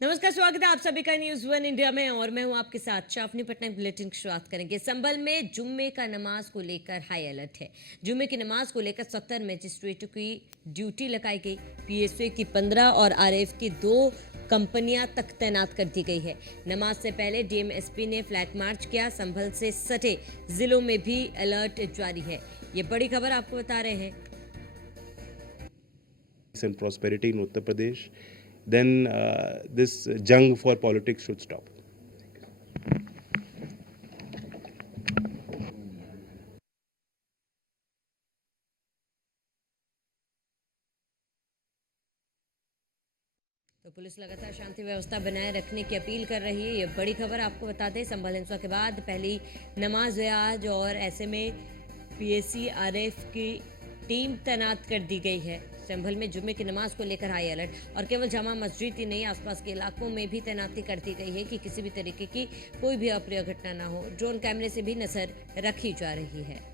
नमस्कार, स्वागत है आप सभी का न्यूज वन इंडिया में और मैं हूं आपके साथ शाफनी पटनायक। बुलेटिन की शुरुआत करेंगे। संभल में जुम्मे का नमाज को लेकर हाई अलर्ट है। जुम्मे की नमाज को लेकर 70 मजिस्ट्रेटों की ड्यूटी लगाई गई। पीएसए की 15 और आरएफ की 2 कंपनियां तक तैनात कर दी गई है। नमाज से पहले डीएमएसपी ने फ्लैग मार्च किया। संभल से सटे जिलों में भी अलर्ट जारी है। ये बड़ी खबर आपको बता रहे हैं। And prosperity in Uttar Pradesh, then this jung for politics should stop. तो पुलिस लगातार शांति व्यवस्था बनाए रखने की अपील कर रही है। ये बड़ी खबर आपको बता दें। संभल हिंसा के बाद पहली नमाज है आज और ऐसे में पीएसी आरएफ की टीम तैनात कर दी गई है। संभल में जुम्मे की नमाज को लेकर हाई अलर्ट और केवल जामा मस्जिद ही नहीं, आसपास के इलाकों में भी तैनाती कर दी गई है कि किसी भी तरीके की कोई भी अप्रिय घटना ना हो। ड्रोन कैमरे से भी नजर रखी जा रही है।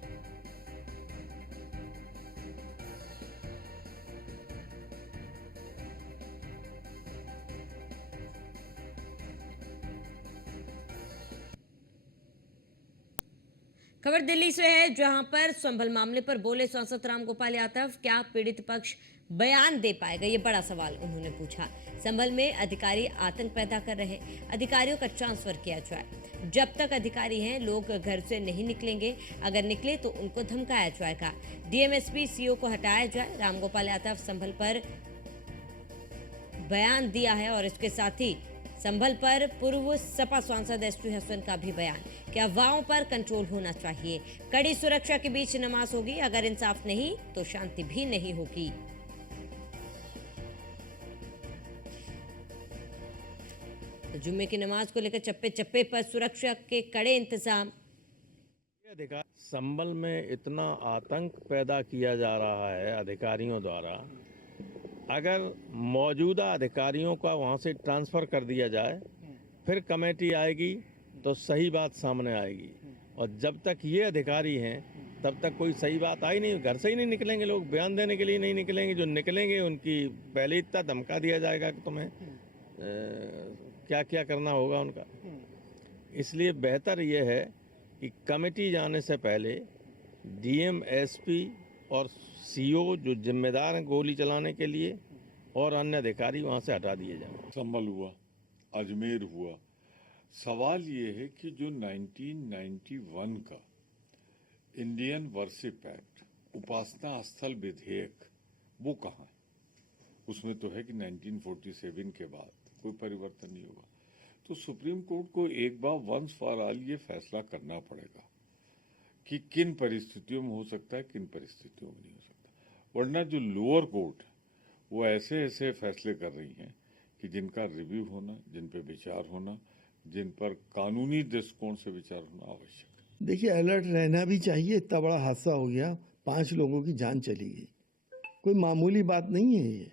खबर दिल्ली से है, जहां पर संभल मामले पर बोले सांसद रामगोपाल यादव। क्या पीड़ित पक्ष बयान दे पाएगा, ये बड़ा सवाल उन्होंने पूछा। संभल में अधिकारी आतंक पैदा कर रहे, अधिकारियों का ट्रांसफर किया जाए। जब तक अधिकारी हैं, लोग घर से नहीं निकलेंगे। अगर निकले तो उनको धमकाया जाएगा। डीएमएसपी सीओ को हटाया जाए। रामगोपाल यादव संभल पर बयान दिया है और इसके साथ ही संभल पर पूर्व सपा सांसद एसटी हसन का भी बयान कि अफवाहों पर कंट्रोल होना चाहिए। कड़ी सुरक्षा के बीच नमाज होगी। अगर इंसाफ नहीं तो शांति भी नहीं होगी। तो जुम्मे की नमाज को लेकर चप्पे चप्पे पर सुरक्षा के कड़े इंतजाम। देखा, संभल में इतना आतंक पैदा किया जा रहा है अधिकारियों द्वारा। अगर मौजूदा अधिकारियों का वहाँ से ट्रांसफ़र कर दिया जाए, फिर कमेटी आएगी तो सही बात सामने आएगी। और जब तक ये अधिकारी हैं तब तक कोई सही बात आई नहीं। घर से ही नहीं निकलेंगे लोग, बयान देने के लिए नहीं निकलेंगे। जो निकलेंगे उनकी पहले इतना धमका दिया जाएगा कि तुम्हें क्या क्या करना होगा उनका। इसलिए बेहतर ये है कि कमेटी जाने से पहले डीएम, एसपी और सीओ जो जिम्मेदार हैं गोली चलाने के लिए, और अन्य अधिकारी वहाँ से हटा दिए जाएं। संभल हुआ, अजमेर हुआ। सवाल ये है कि जो 1991 का इंडियन वर्शिप एक्ट, उपासना स्थल विधेयक, वो कहाँ है? उसमें तो है कि 1947 के बाद कोई परिवर्तन नहीं होगा। तो सुप्रीम कोर्ट को एक बार वंस फॉर ऑल ये फैसला करना पड़ेगा कि किन परिस्थितियों में हो सकता है, किन परिस्थितियों में नहीं हो सकता। वरना जो लोअर कोर्ट वो ऐसे ऐसे फैसले कर रही हैं कि जिनका रिव्यू होना, जिन पर विचार होना, जिन पर कानूनी दृष्टिकोण से विचार होना आवश्यक है। देखिए, अलर्ट रहना भी चाहिए। इतना बड़ा हादसा हो गया, 5 लोगों की जान चली गई, कोई मामूली बात नहीं है ये।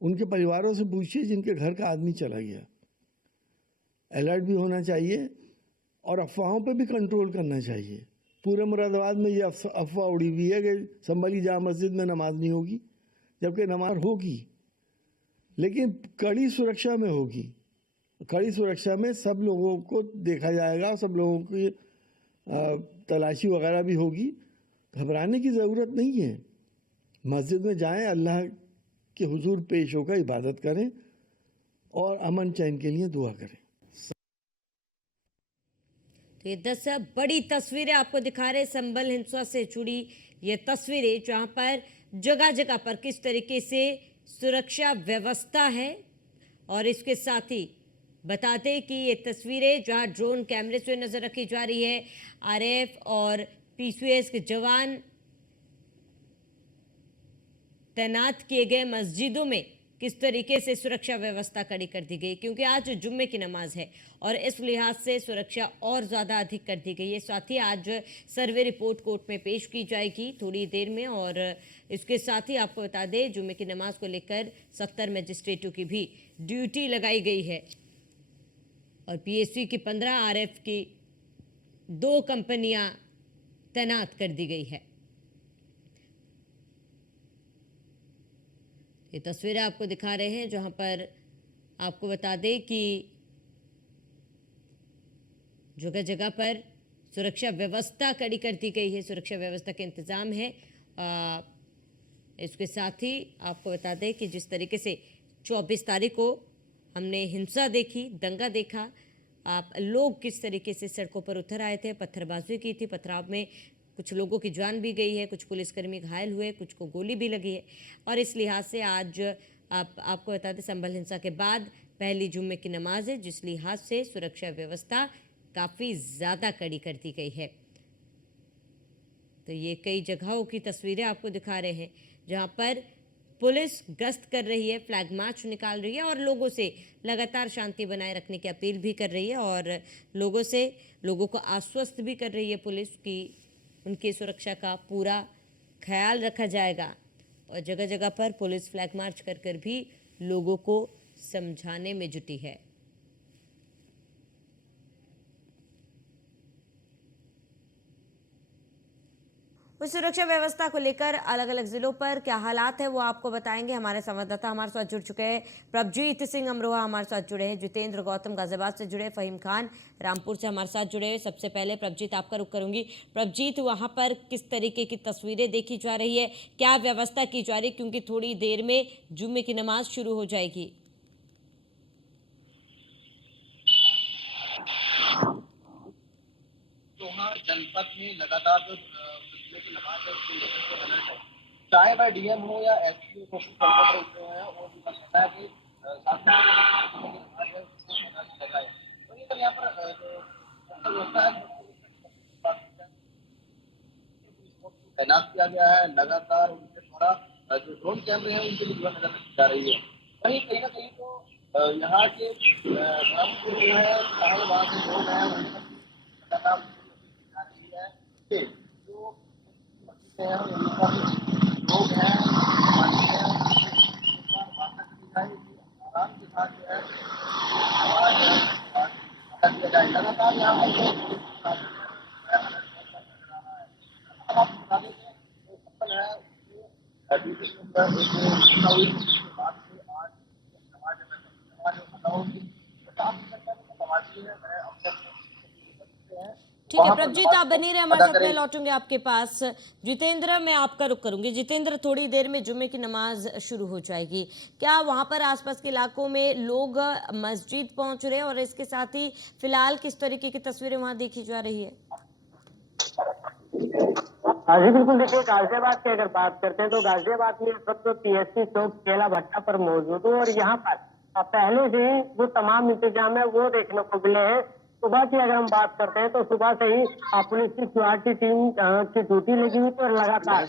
उनके परिवारों से पूछिए जिनके घर का आदमी चला गया। अलर्ट भी होना चाहिए और अफवाहों पे भी कंट्रोल करना चाहिए। पूरे मुरादाबाद में ये अफवाह उड़ी हुई है कि संभली जामा मस्जिद में नमाज नहीं होगी, जबकि नमाज होगी, लेकिन कड़ी सुरक्षा में होगी। कड़ी सुरक्षा में सब लोगों को देखा जाएगा, सब लोगों की तलाशी वगैरह भी होगी। घबराने की ज़रूरत नहीं है। मस्जिद में जाएं, अल्लाह के हुजूर पेश होकर इबादत करें और अमन चैन के लिए दुआ करें। तो ये 10 बड़ी तस्वीरें आपको दिखा रहे संभल हिंसा से जुड़ी ये तस्वीरें, जहां पर जगह जगह पर किस तरीके से सुरक्षा व्यवस्था है। और इसके साथ ही बता दें कि ये तस्वीरें जहां ड्रोन कैमरे से नजर रखी जा रही है। आरएफ और पीसीएस के जवान तैनात किए गए। मस्जिदों में किस तरीके से सुरक्षा व्यवस्था कड़ी कर दी गई, क्योंकि आज जुम्मे की नमाज है और इस लिहाज से सुरक्षा और ज़्यादा अधिक कर दी गई है। साथ ही आज सर्वे रिपोर्ट कोर्ट में पेश की जाएगी थोड़ी देर में। और इसके साथ ही आपको बता दें, जुम्मे की नमाज को लेकर 70 मजिस्ट्रेटों की भी ड्यूटी लगाई गई है और पीएससी की 15, आरएफ की 2 कंपनियां तैनात कर दी गई है। ये तस्वीरें आपको दिखा रहे हैं जहां पर आपको बता दें कि जगह जगह पर सुरक्षा व्यवस्था कड़ी कर दी गई है, सुरक्षा व्यवस्था के इंतजाम है। इसके साथ ही आपको बता दें कि जिस तरीके से 24 तारीख को हमने हिंसा देखी, दंगा देखा, आप लोग किस तरीके से सड़कों पर उतर आए थे, पत्थरबाजी की थी, पथराव में कुछ लोगों की जान भी गई है, कुछ पुलिसकर्मी घायल हुए, कुछ को गोली भी लगी है। और इस लिहाज से आज आपको बता दें संभल हिंसा के बाद पहली जुम्मे की नमाज है, जिस लिहाज से सुरक्षा व्यवस्था काफ़ी ज़्यादा कड़ी कर दी गई है। तो ये कई जगहों की तस्वीरें आपको दिखा रहे हैं जहाँ पर पुलिस गश्त कर रही है, फ्लैग मार्च निकाल रही है और लोगों से लगातार शांति बनाए रखने की अपील भी कर रही है और लोगों को आश्वस्त भी कर रही है पुलिस की उनकी सुरक्षा का पूरा ख्याल रखा जाएगा। और जगह जगह पर पुलिस फ्लैग मार्च कर कर भी लोगों को समझाने में जुटी है। उस सुरक्षा व्यवस्था को लेकर अलग अलग जिलों पर क्या हालात है वो आपको बताएंगे। हमारे संवाददाता हमारे साथ जुड़ चुके हैं। प्रभजीत सिंह अमरोहा हमारे साथ जुड़े हैं, जितेंद्र गौतम गाजियाबाद से जुड़े, फहीम खान रामपुर से हमारे साथ जुड़े हैं। सबसे पहले प्रभजीत आपका रुख करूंगी। प्रभजीत, वहां पर किस तरीके की तस्वीरें देखी जा रही है, क्या व्यवस्था की जा रही है, क्योंकि थोड़ी देर में जुम्मे की नमाज शुरू हो जाएगी। जनपद में लगातार जो जुम्मे की नमाज है उसको लेकर के अलर्ट है, चाहे वह डीएम हो या एसपी को सड़कों पर उतरे हुए हैं और उनका कहना है कि साथ में जुम्मे की नमाज है उसको अलर्ट लगाए। वहीं पर यहाँ पर जो व्यवस्था है तैनात किया गया है, लगातार उनके द्वारा जो ड्रोन कैमरे हैं उनके लिए नजर रखी जा रही है। वहीं कहीं ना कहीं तो यहाँ के जो है चाहे वहाँ के लोग हैं वहीं पर लगातार जो लोग हैं आराम के साथ जो है लगातार यहाँ ठीक है प्रभजीत, आप बनी रहे हमारे साथ, में लौटूंगे आपके पास। जितेंद्र, मैं आपका रुख करूंगी। जितेंद्र, थोड़ी देर में जुम्मे की नमाज शुरू हो जाएगी, क्या वहां पर आसपास के इलाकों में लोग मस्जिद पहुंच रहे हैं और इसके साथ ही फिलहाल किस तरीके की तस्वीरें वहां देखी जा रही है? हाँ जी बिल्कुल, देखिए गाजियाबाद की अगर बात करते हैं तो गाजियाबाद में इस वक्त पीएससी चौक केला भट्टा पर मौजूद हूँ और यहाँ पर पहले से ही वो तमाम इंतजाम है वो देखने को मिले हैं। सुबह की अगर हम बात करते हैं तो सुबह से ही पुलिस की सिक्योरिटी टीम की ड्यूटी लगी हुई थी और लगातार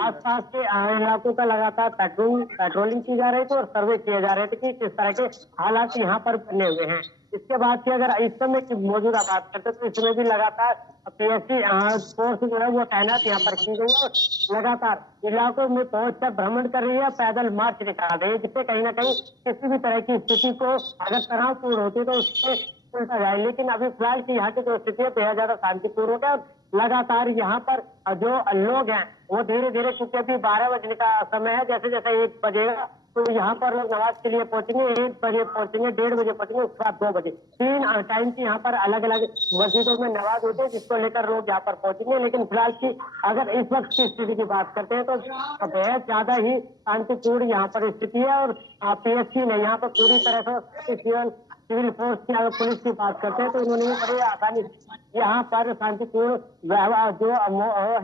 आसपास के इलाकों का लगातार पेट्रोलिंग की जा रही थी और सर्वे किए जा रहे थे कि किस तरह के हालात यहाँ पर बने हुए हैं। इसके बाद से अगर इस समय की मौजूदा बात करते हैं तो इसमें भी लगातार पीएससी फोर्स जो है वो तैनात यहाँ पर की गई है और लगातार इलाकों में पहुंचकर भ्रमण कर रही है, पैदल मार्च निकाल रही है, जिससे कहीं ना कहीं किसी भी तरह की स्थिति को अगर तनावपूर्ण होती तो उससे उल्टा जाए। लेकिन अभी फिलहाल की यहाँ की जो स्थिति है बेहद ज्यादा शांतिपूर्वक है। लगातार यहाँ पर जो लोग हैं वो धीरे धीरे, क्योंकि अभी 12 बजने का समय है, जैसे जैसे 1 बजेगा तो यहाँ पर लोग नमाज के लिए पहुंचेंगे, 1 बजे पहुंचेंगे, 1:30 बजे पहुंचेंगे, उसके बाद 2 बजे, 3 टाइम की यहाँ पर अलग अलग मस्जिदों में नमाज होती है जिसको लेकर लोग यहाँ पर पहुंचेंगे। लेकिन फिलहाल की अगर इस वक्त की स्थिति की बात करते हैं तो बेहद ज्यादा ही शांतिपूर्ण यहाँ पर स्थिति है और पीएससी ने यहाँ पर पूरी तरह से सिविल फोर्स की अगर पुलिस की बात करते हैं तो उन्होंने बड़ी आसानी यहाँ पर शांतिपूर्ण व्यवहार जो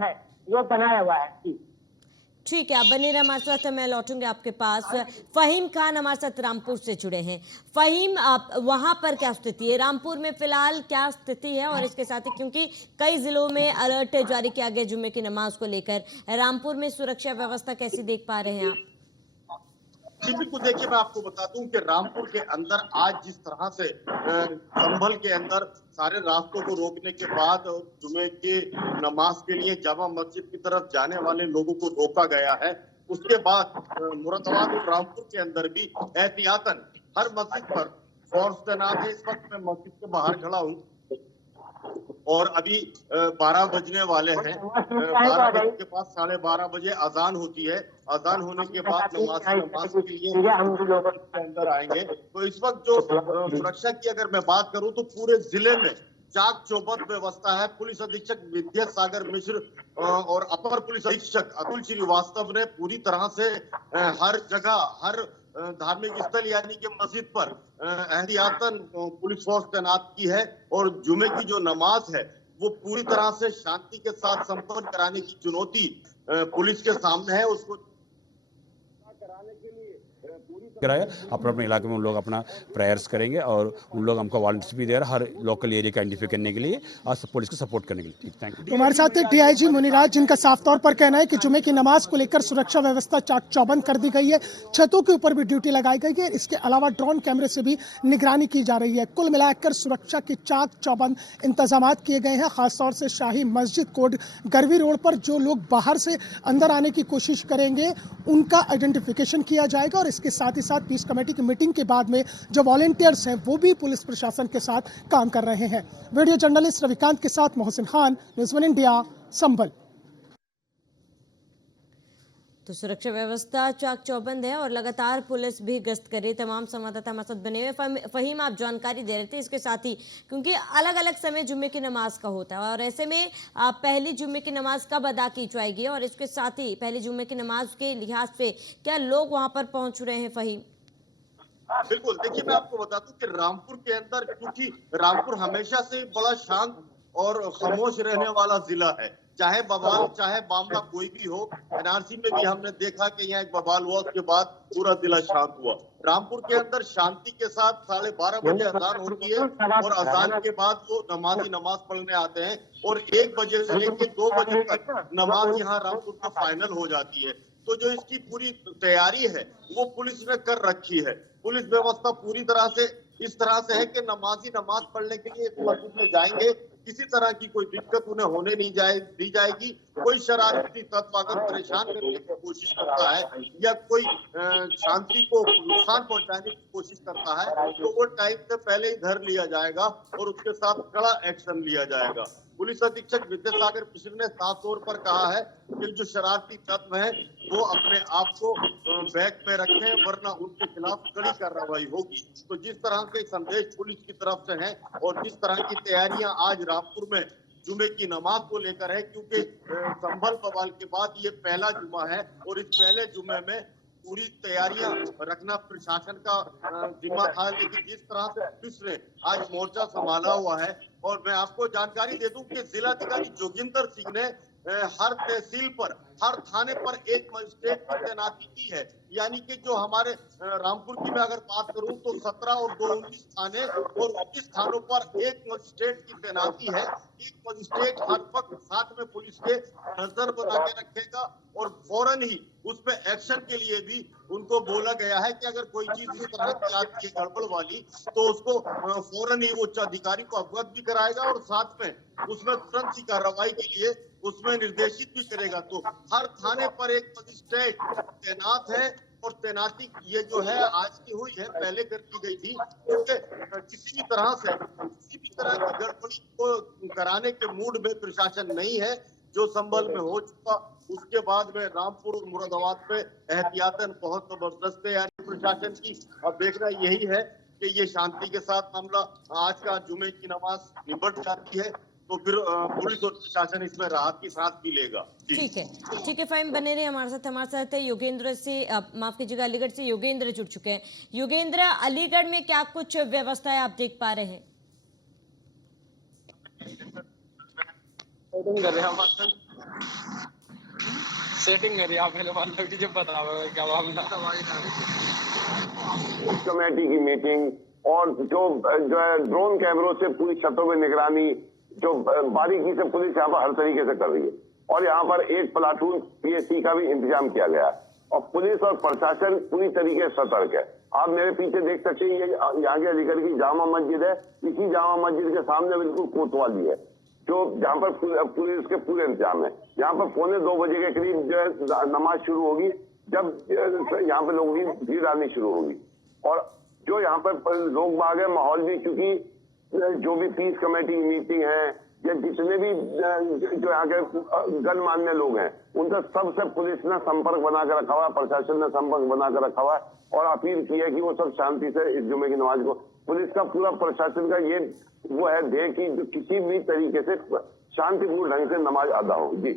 है वो बनाया हुआ है। ठीक है, आप बने रहे हमारे साथ, मैं लौटूंगी आपके पास। फहीम खान हमारे साथ रामपुर से जुड़े हैं। फहीम, आप वहां पर क्या स्थिति है, रामपुर में फिलहाल क्या स्थिति है और इसके साथ ही क्योंकि कई जिलों में अलर्ट जारी किया गया जुम्मे की नमाज को लेकर, रामपुर में सुरक्षा व्यवस्था कैसी देख पा रहे हैं आप? जी बिल्कुल, देखिए मैं आपको बता दूं कि रामपुर के अंदर आज जिस तरह से संभल के अंदर सारे रास्तों को रोकने के बाद जुमे की नमाज के लिए जामा मस्जिद की तरफ जाने वाले लोगों को रोका गया है, उसके बाद मुरादाबाद और रामपुर के अंदर भी एहतियातन हर मस्जिद पर फोर्स तैनात है। इस वक्त मैं मस्जिद के बाहर खड़ा हूँ और अभी 12 बजने वाले हैं। 12 बजे के बाद 12:30 बजे अजान होती है। अजान होने के बाद नमाज के लिए हम लोग के अंदर आएंगे। तो इस वक्त जो सुरक्षा की अगर मैं बात करूं तो पूरे जिले में चाक चौबंद व्यवस्था है। पुलिस अधीक्षक विद्युत सागर मिश्र और अपर पुलिस अधीक्षक अतुल श्रीवास्तव ने पूरी तरह से हर जगह, हर धार्मिक स्थल यानी कि मस्जिद पर एहतियातन पुलिस फोर्स तैनात की है। और जुमे की जो नमाज है वो पूरी तरह से शांति के साथ संपन्न कराने की चुनौती पुलिस के सामने है। उसको कराने के लिए कराया अपने अपने इलाके में उन लोग अपना प्रेयर्स करेंगे और उन लोग हमको वॉलंटियर्स भी दे रहे हैं हर लोकल एरिया का आइडेंटिफाई करने के लिए और पुलिस को सपोर्ट करने के लिए। Thank you. हमारे साथ डीआईजी मुनिराज, जिनका साफ तौर पर कहना है कि जुमे की नमाज को लेकर सुरक्षा व्यवस्था चाक चौबंद कर दी गई है। छतों के ऊपर भी ड्यूटी लगाई गई है। इसके अलावा ड्रोन कैमरे से भी निगरानी की जा रही है। कुल मिलाकर सुरक्षा के चाक चौबंद इंतजाम किए गए हैं। खासतौर से शाही मस्जिद कोट गरवी रोड पर जो लोग बाहर से अंदर आने की कोशिश करेंगे उनका आइडेंटिफिकेशन किया जाएगा। और इसके साथ ही साथ पीस कमेटी की मीटिंग के बाद में जो वॉलंटियर्स हैं वो भी पुलिस प्रशासन के साथ काम कर रहे हैं। वीडियो जर्नलिस्ट रविकांत के साथ मोहसिन खान, न्यूज़ 1 इंडिया, संभल। तो सुरक्षा व्यवस्था चाक चौबंद है और लगातार पुलिस भी गश्त कर रही है। तमाम संवाददाता हमारे साथ बने हुए। फहीम, आप जानकारी दे रहे थे इसके साथ ही, क्योंकि अलग अलग समय जुम्मे की नमाज का होता है और ऐसे में पहली जुम्मे की नमाज कब अदा की जाएगी और इसके साथ ही पहली जुम्मे की नमाज के लिहाज से क्या लोग वहां पर पहुंच रहे हैं? फहीम, बिल्कुल, देखिए मैं आपको बता दूं कि रामपुर के अंदर, क्योंकि रामपुर हमेशा से बड़ा शांत और खामोश रहने वाला जिला है। चाहे बवाल चाहे मामला कोई भी हो, एनआरसी में भी हमने देखा कि यहाँ एक बवाल हुआ, उसके बाद पूरा जिला शांत हुआ। रामपुर के अंदर शांति के साथ 12:30 बजे अजान होती है और अजान के बाद वो नमाजी नमाज पढ़ने आते हैं और 1 बजे से लेकर 2 बजे तक नमाज यहाँ रामपुर का फाइनल हो जाती है। तो जो इसकी पूरी तैयारी है वो पुलिस ने कर रखी है। पुलिस व्यवस्था पूरी तरह से इस तरह से है कि नमाजी नमाज पढ़ने के लिए मस्जिद में जाएंगे, किसी तरह की कोई दिक्कत उन्हें होने नहीं दी जाएगी। कोई शरारती तत्व अगर परेशान करने की कोशिश करता है या कोई शांति को नुकसान पहुंचाने की कोशिश करता है तो वो टाइम से पहले ही धर लिया जाएगा और उसके साथ कड़ा एक्शन लिया जाएगा। पुलिस अधीक्षक विद्युत सागर मिश्र ने साफ तौर पर कहा है कि जो शरारती तत्व हैं वो अपने आप को बैग में रखें, वरना उनके खिलाफ कड़ी कार्रवाई होगी। तो जिस तरह के संदेश पुलिस की तरफ से हैं और जिस तरह की तैयारियां आज रामपुर में जुमे की नमाज को लेकर है, क्योंकि संभल बवाल के बाद ये पहला जुमा है और इस पहले जुमे में पूरी तैयारियां रखना प्रशासन का जिम्मा था। लेकिन जिस तरह से पुलिस ने आज मोर्चा संभाला हुआ है, और मैं आपको जानकारी दे दूं कि जिलाधिकारी जोगिंदर सिंह ने हर तहसील पर, हर थाने पर एक मजिस्ट्रेट की तैनाती की है। यानी कि जो हमारे रामपुर की मैं अगर बात करूं तो 17 और 2 19 थाने और 29 थानों पर एक मजिस्ट्रेट की तैनाती है। एक मजिस्ट्रेट हर वक्त साथ में पुलिस के नजर बना के रखेगा और फौरन ही उस पे एक्शन के लिए भी उनको बोला गया है कि अगर कोई चीज इस तरह की आती है गड़बड़ वाली तो उसको फौरन ही उच्च अधिकारी को अवगत भी कराएगा और साथ में उसमें तुरंत ही कार्रवाई के लिए उसमें निर्देशित भी करेगा। तो हर थाने पर एक मजिस्ट्रेट तैनात है और तैनाती ये जो है आज की हुई है, पहले कर दी गई थी, क्योंकि किसी भी तरह की गड़बड़ी को कराने के मूड में प्रशासन नहीं है। जो संभल में हो चुका उसके बाद में रामपुर और मुरादाबाद पे एहतियातन बहुत जबरदस्त है यानी प्रशासन की। अब देखना यही है कि ये शांति के साथ मामला आज का जुमे की नमाज निपट जाती है तो फिर पुलिस और प्रशासन इसमें राहत की सांस भी लेगा। ठीक है फाइम, बने रहे हमारे साथ योगेंद्र से, माफ कीजिएगा अलीगढ़ से योगेंद्र जुड़ चुके हैं। योगेंद्र, अलीगढ़ में क्या कुछ व्यवस्था है आप देख पा रहे हैं? सेटिंग कर रहे हैं आप पहले वाला की जब बताओ क्या मामला। कमेटी की मीटिंग और जो है ड्रोन कैमरों से पूरी छतों में निगरानी जो बारीकी से पुलिस यहाँ पर हर तरीके से कर रही है और यहाँ पर एक प्लाटून पीएससी का भी इंतजाम किया गया है और पुलिस और प्रशासन पूरी तरीके से सतर्क है। आप मेरे पीछे देख सकते हैं, ये यहाँ के अलीगढ़ की जामा मस्जिद है। इसी जामा मस्जिद के सामने बिल्कुल कोतवाली है जो जहाँ पर पुलिस के पूरे इंतजाम है। यहाँ पर 1:45 बजे के करीब जो है नमाज शुरू होगी, जब यहाँ पे लोगों की भीड़ आनी शुरू होगी और जो यहाँ पर लोग बाग है, माहौल भी, क्योंकि जो भी पीस कमेटी की मीटिंग है या जितने भी जो यहाँ के गणमान्य लोग हैं, उनका सबसे पुलिस ने संपर्क बनाकर रखा हुआ है, प्रशासन ने संपर्क बनाकर रखा हुआ है और अपील की है कि वो सब शांति से इस जुमे की नमाज को, पुलिस का पूरा प्रशासन का ये वो है ध्येय कि किसी भी तरीके से शांतिपूर्ण ढंग से नमाज अदा हो। जी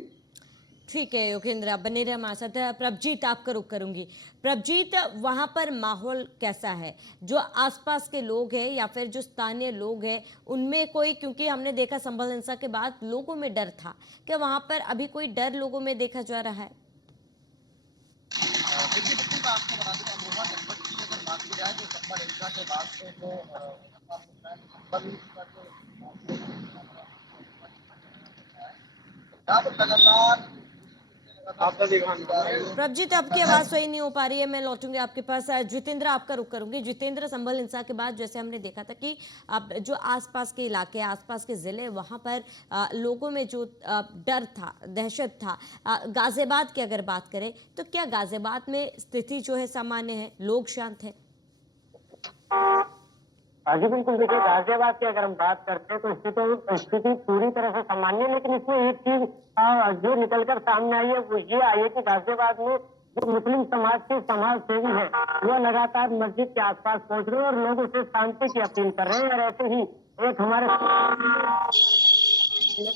ठीक है योगेंद्र, आप बने रहे हमारे साथ। प्रभजीत, आपका रुख करूंगी। प्रभजीत, वहां पर माहौल कैसा है? जो आसपास के लोग हैं या फिर जो स्थानीय लोग हैं उनमें कोई, क्योंकि हमने देखा संभल हिंसा के बाद लोगों में डर था, क्या वहां पर अभी कोई डर लोगों में देखा जा रहा है? प्रभजीत, आपकी आवाज सही नहीं हो पा रही है, मैं लौटूंगी आपके पास। जितेंद्र, आपका रुख करूंगी। जितेंद्र, संभल हिंसा के बाद जैसे हमने देखा था कि अब जो आसपास के इलाके, आसपास के जिले, वहां पर लोगों में जो डर था, दहशत था। गाजियाबाद की अगर बात करें तो क्या गाजियाबाद में स्थिति जो है सामान्य है, लोग शांत है? जी बिल्कुल, देखिए गाजियाबाद की अगर हम बात करते हैं तो स्थिति पूरी तरह से सामान्य है, लेकिन इसमें एक चीज जो निकलकर सामने आई है वो ये आई है कि गाजियाबाद में जो मुस्लिम समाज के समाज सेवी है वो लगातार मस्जिद के आसपास पहुंच रहे हैं और लोगों से शांति की अपील कर रहे हैं। और ऐसे ही एक हमारे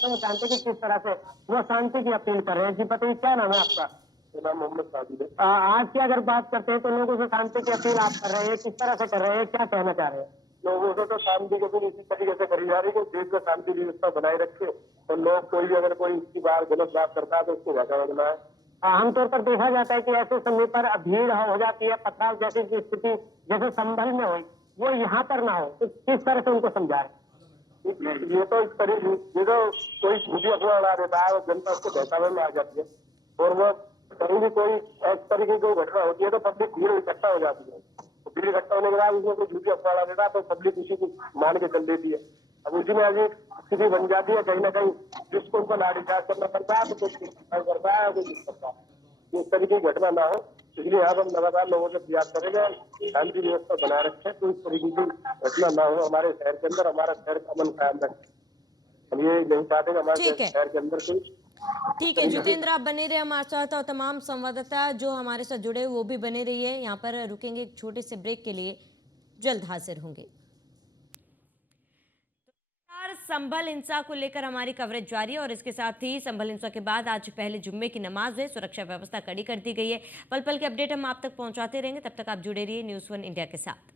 वो जानते कि किस तरह से वो शांति की अपील कर रहे हैं। जी बताइए, क्या नाम है आपका? नाम मोहम्मद साजिद है। आज की अगर बात करते हैं तो लोगों से शांति की अपील आप कर रहे हैं, किस तरह से कर रहे हैं, क्या कहना चाह रहे हैं? लोगों से तो शांति की अपील इसी तरीके से करी जा रही है कि देश में शांति व्यवस्था बनाए रखे और लोग कोई भी अगर कोई इसकी बात गलत बात करता है तो उसको भाषा बदलना है। आमतौर पर देखा जाता है कि ऐसे समय पर भीड़ हो जाती है, पथराव जैसी स्थिति जैसे संभल में हुई वो यहाँ पर ना हो, तो किस तरह से उनको समझाए? ये तो इस तरीके ये तो कोई झूठी अफवाह उड़ा देता है और जनता उसको बहकावे में आ जाती है और वो कहीं भी कोई इस तरीके की घटना होती है तो पब्लिक भीड़ इकट्ठा हो जाती है। भीड़ इकट्ठा होने के बाद उसमें कोई झूठी अफवाह उड़ा देता है तो पब्लिक उसी को मान के चल देती है। अब उसी में अभी स्थिति बन जाती है, कहीं ना कहीं जिसको उनको लाठीचार्ज करना पड़ता है तो कुछ करता है, कुछ करता है। इस तरीके की घटना ना हो, इसलिए यहाँ हम लगातार लोगों से प्रयास करेंगे शांति व्यवस्था बनाए रखें, तो इस तरीके की घटना ना हो हमारे शहर के अंदर, हमारा शहर का अमन कायम रखें। हम ये नहीं चाहते कि हमारे शहर के अंदर कोई। ठीक है जितेंद्र, आप बने रहे हमारे साथ और तमाम संवाददाता जो हमारे साथ जुड़े वो भी बने रहिए। यहाँ पर रुकेंगे एक छोटे से ब्रेक के लिए, जल्द हाजिर होंगे। संभल हिंसा को लेकर हमारी कवरेज जारी है और इसके साथ ही संभल हिंसा के बाद आज पहले जुम्मे की नमाज है, सुरक्षा व्यवस्था कड़ी कर दी गई है। पल पल के अपडेट हम आप तक पहुंचाते रहेंगे, तब तक आप जुड़े रहिए न्यूज़ 1 इंडिया के साथ।